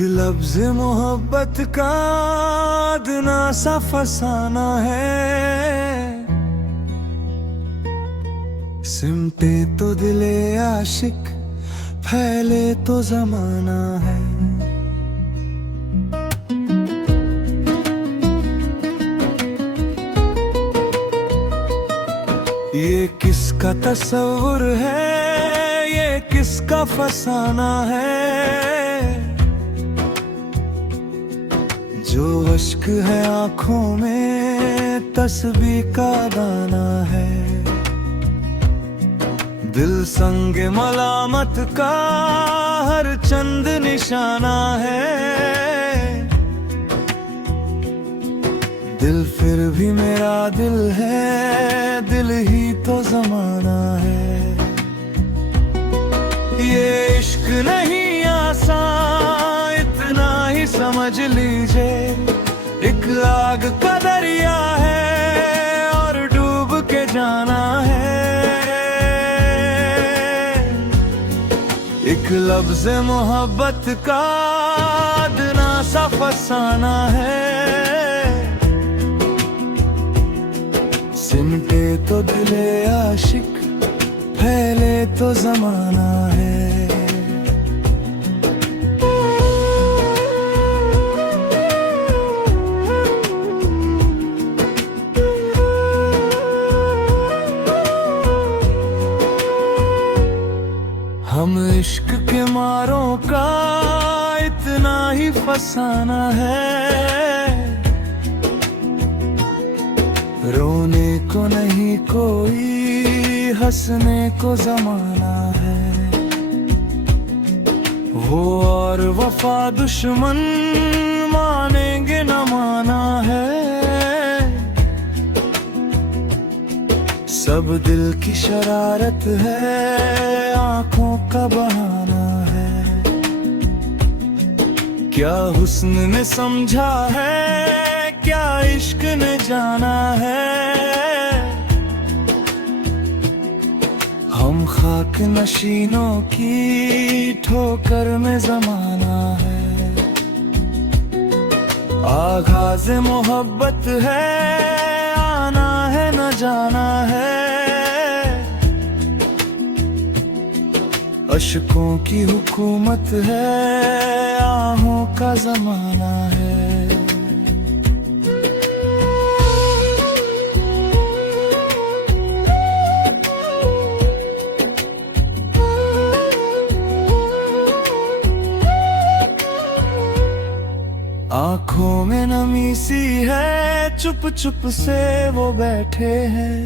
लफ्ज मोहब्बत का अदना सा फसाना है, सिमटे तो दिले आशिक, फैले तो जमाना है। ये किसका तस्वुर है, ये किसका फसाना है, जो अश्क है आंखों में तस्बीह का दाना है। दिल संगे मलामत का हर चंद निशाना है, दिल फिर भी मेरा दिल है, दिल ही तो जमाना है। ये इश्क नहीं आसान, इतना ही समझ लीजिए, एक आग का दरिया है और डूब के जाना है। एक लफ्ज मोहब्बत का अदना सा फसाना है, सिमटे तो दिले आशिक, फैले तो जमाना है। हम इश्क के मारों का इतना ही फसाना है, रोने को नहीं कोई, हंसने को जमाना है। वो और वफा दुश्मन मानेंगे न माना है, सब दिल की शरारत है, आंखों का बहाना है। क्या हुस्न ने समझा है, क्या इश्क ने जाना है, हम खाक नशीनों की ठोकर में जमाना है। आगाज़ मोहब्बत है, आना है न जाना है, अशकों की हुकूमत है, आहों का जमाना है। आंखों में नमी सी है, चुप चुप से वो बैठे हैं,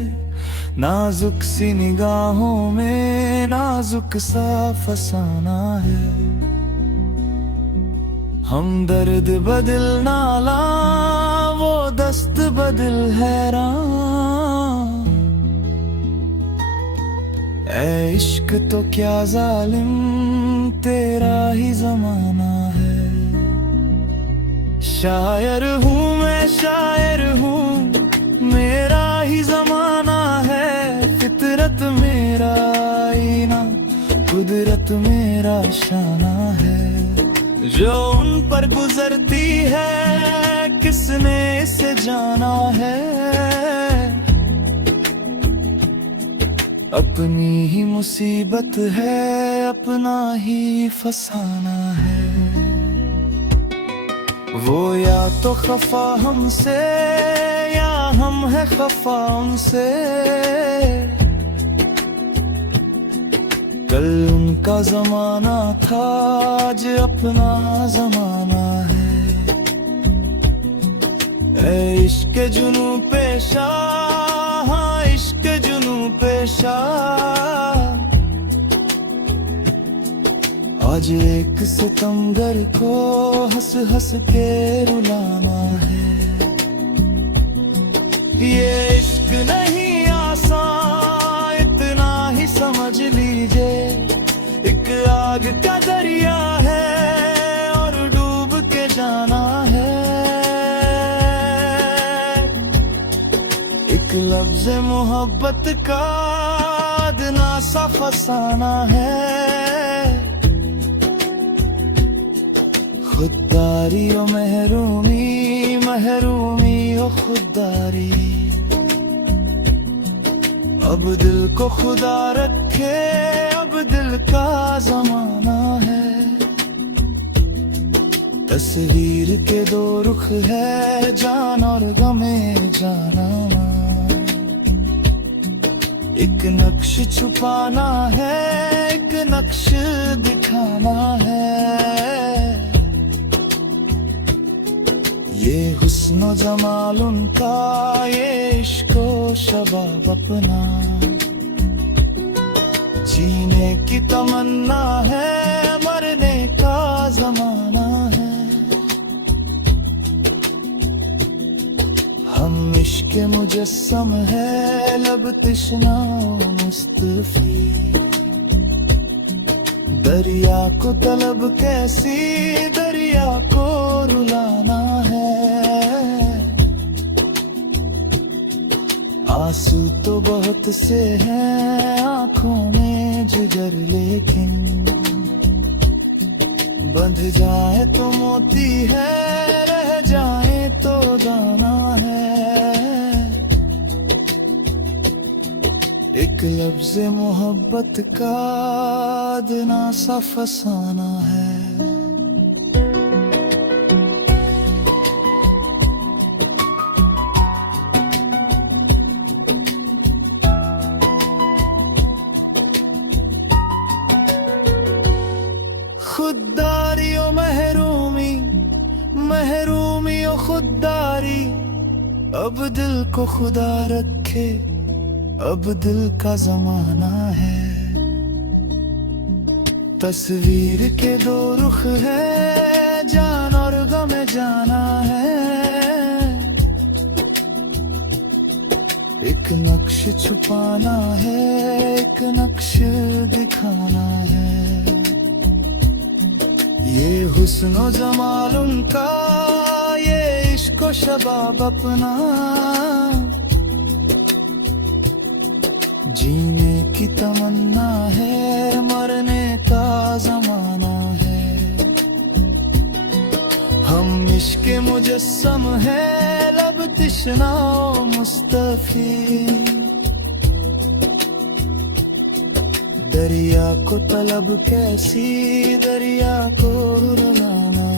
नाजुक सी निगाहों में नाजुक सा फसाना है। हम दर्द बदिल नाला, वो दस्त बदिल हैरान, ऐ इश्क तो क्या जालिम, तेरा ही जमाना है। शायर हूँ मैं, शायर हूँ, मेरा ही जमाना है। फितरत मेरा आईना, कुदरत मेरा शाना है। जो उन पर गुजरती है, किसने इसे जाना है। अपनी ही मुसीबत है, अपना ही फसाना है। वो या तो खफा हमसे, या हम है खफा उनसे। कल उनका जमाना था, आज अपना जमाना है। ऐ इश्क जुनू पेशा, हाँ इश्क जुनू पेशा, आज एक सितमगर को हंस हंस के रुलाना है। ये इश्क नहीं आसान, इतना ही समझ लीजिए, एक आग का दरिया है और डूब के जाना है। एक लफ्ज मोहब्बत का अदना सा फसाना है, खुद खुददारी ओ महरूमी, महरूमी ओ खुददारी। अब दिल को खुदा रखे, अब दिल का जमाना है। तस्वीर के दो रुख है, जान और गमे जाना। एक नक्श छुपाना है, एक नक्श दिखाना है। ये हुस्न जमाल उनका, ये इश्को शबाब अपना। जीने की तमन्ना है, मरने का जमाना है। हम इश्क मुजस्सम है, लब तिश्ना मुस्तफी। दरिया को तलब कैसी, दरिया को रुलाना है। आंसू तो बहुत से हैं आंखों में जिगर, लेकिन बंध जाए तो मोती है, रह जाए तो दाना है। एक लफ्ज़ मोहब्बत का अदना सा फसाना है। खुददारी ओ महरूमी, महरूमी ओ खुददारी। अब दिल को खुदा रखे, अब दिल का जमाना है। तस्वीर के दो रुख है, जान और गम जाना है। एक नक्श छुपाना है, एक नक्श दिखाना है। ये हुस्न जमाल उनका, ये इश्क शबाब अपना। जीने की तमन्ना है, मरने का जमाना है। हम इश्क मुजस्सम है, लब तिश्ना मुस्तफी। दरिया को तलब कैसी, दरिया को रुलाना